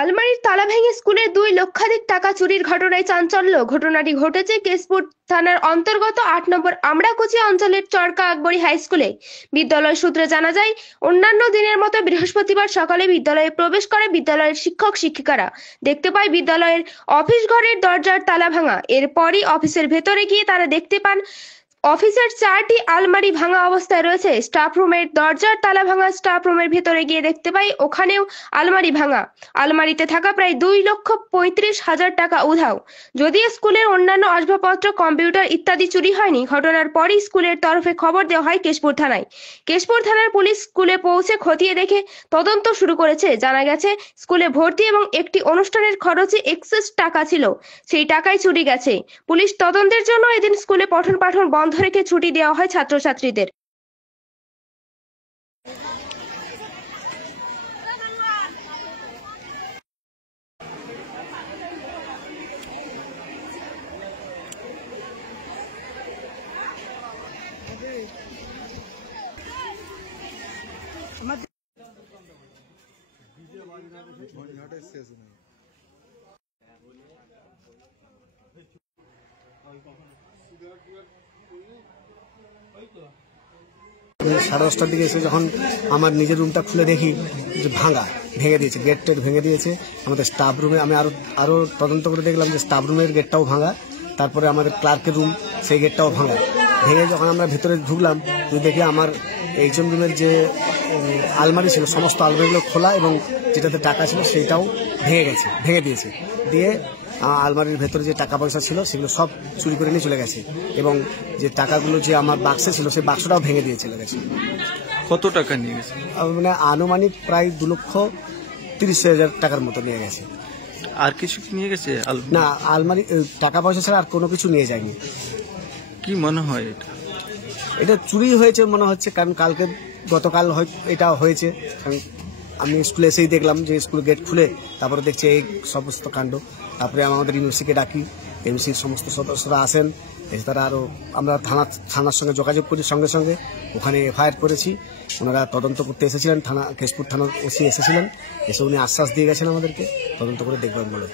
আলমারির তালা ভেঙে স্কুলের 2 লক্ষাধিক টাকা চুরির ঘটনায় চাঞ্চল্য। ঘটনাটি ঘটেছে কেশপুর থানার অন্তর্গত 8 নম্বর আমড়াকুচি অঞ্চলের চরকা আকবরী হাই স্কুলে। বিদ্যালয় সূত্রে জানা যায়, অন্যান্য দিনের মতো বৃহস্পতিবার সকালে বিদ্যালয়ে প্রবেশ করে বিদ্যালয়ের শিক্ষক শিক্ষিকারা দেখতে পায় বিদ্যালয়ের অফিস ঘরের দরজার তালা ভাঙা। এরপরই অফিসের ভেতরে গিয়ে তারা দেখতে পান অফিসের 4টি আলমারি ভাঙা অবস্থায় রয়েছে। স্টাফ রুমের দরজার তালা ভাঙা। স্টাফ রুমের ভেতরে গিয়ে দেখতে পাই ওখানেও আলমারি ভাঙা। আলমারিতে থাকা প্রায় 2,35,000 টাকা উধাও। যদিও স্কুলের অন্যান্য আসবাবপত্র, কম্পিউটার ইত্যাদি চুরি হয়নি। ঘটনার পরই স্কুলের তরফে খবর দেওয়া হয় কেশপুর থানায়। কেশপুর থানার পুলিশ স্কুলে পৌঁছে খতিয়ে দেখে তদন্ত শুরু করেছে। জানা গেছে, স্কুলে ভর্তি এবং একটি অনুষ্ঠানের খরচে এক্সেস টাকা ছিল, সেই টাকাই চুরি গেছে। পুলিশ তদন্তের জন্য এদিন স্কুলে পঠন পাঠন বন্ধ রেখে ছুটি দেওয়া হয় ছাত্রছাত্রীদের। সাড়ে 10টার দিকে এসে যখন আমার নিজের রুমটা খুলে দেখি যে ভেঙে দিয়েছে, গেট টেট ভেঙে দিয়েছে। আমাদের স্টাফ রুমে আমি আরো তদন্ত করে দেখলাম যে স্টাফ রুমের গেটটাও ভাঙা। তারপরে আমাদের ক্লার্কের রুম, সেই গেটটাও ভাঙা। ভেঙে যখন আমরা ভেতরে ঢুকলাম, দেখি আমার এইচএম রুমের যে আলমারি ছিল, সমস্ত আলমারিগুলো খোলা এবং যেটাতে টাকা ছিল সেইটাও ভেঙে দিয়েছে। দিয়ে আলমারির ভেতরে যে টাকা পয়সা ছিল সেগুলো সব চুরি করে নিয়ে চলে গেছে এবং যে টাকাগুলো যে আমার বাক্সে ছিল সেই বাক্সটাও ভেঙে দিয়ে চলে গেছে। কত টাকা নিয়ে গেছে? মানে আনুমানিক প্রায় 2,30,000 টাকার মতো নিয়ে গেছে। আর কিছু কি নিয়ে গেছে? না, আলমারি টাকা পয়সা ছাড়া আর কোনো কিছু নিয়ে যায়নি। কি মনে হয় এটা চুরি হয়েছে মনে হচ্ছে, কারণ গতকাল এটা হয়েছে। কারণ আমি স্কুলে এসেই দেখলাম যে স্কুল গেট খুলে তারপরে দেখছি এই সমস্ত কাণ্ড। তারপরে আমাদের ইউনিভার্সিটিকে ডাকি, এমসির সমস্ত সদস্যরা আসেন। এছাড়া আরও আমরা থানার সঙ্গে যোগাযোগ করি, সঙ্গে সঙ্গে ওখানে এফআইআর করেছি। ওনারা তদন্ত করতে এসেছিলেন, কেশপুর থানার ওসি এসেছিলেন। এসে উনি আশ্বাস দিয়ে গেছেন আমাদেরকে তদন্ত করে দেখবেন বলে।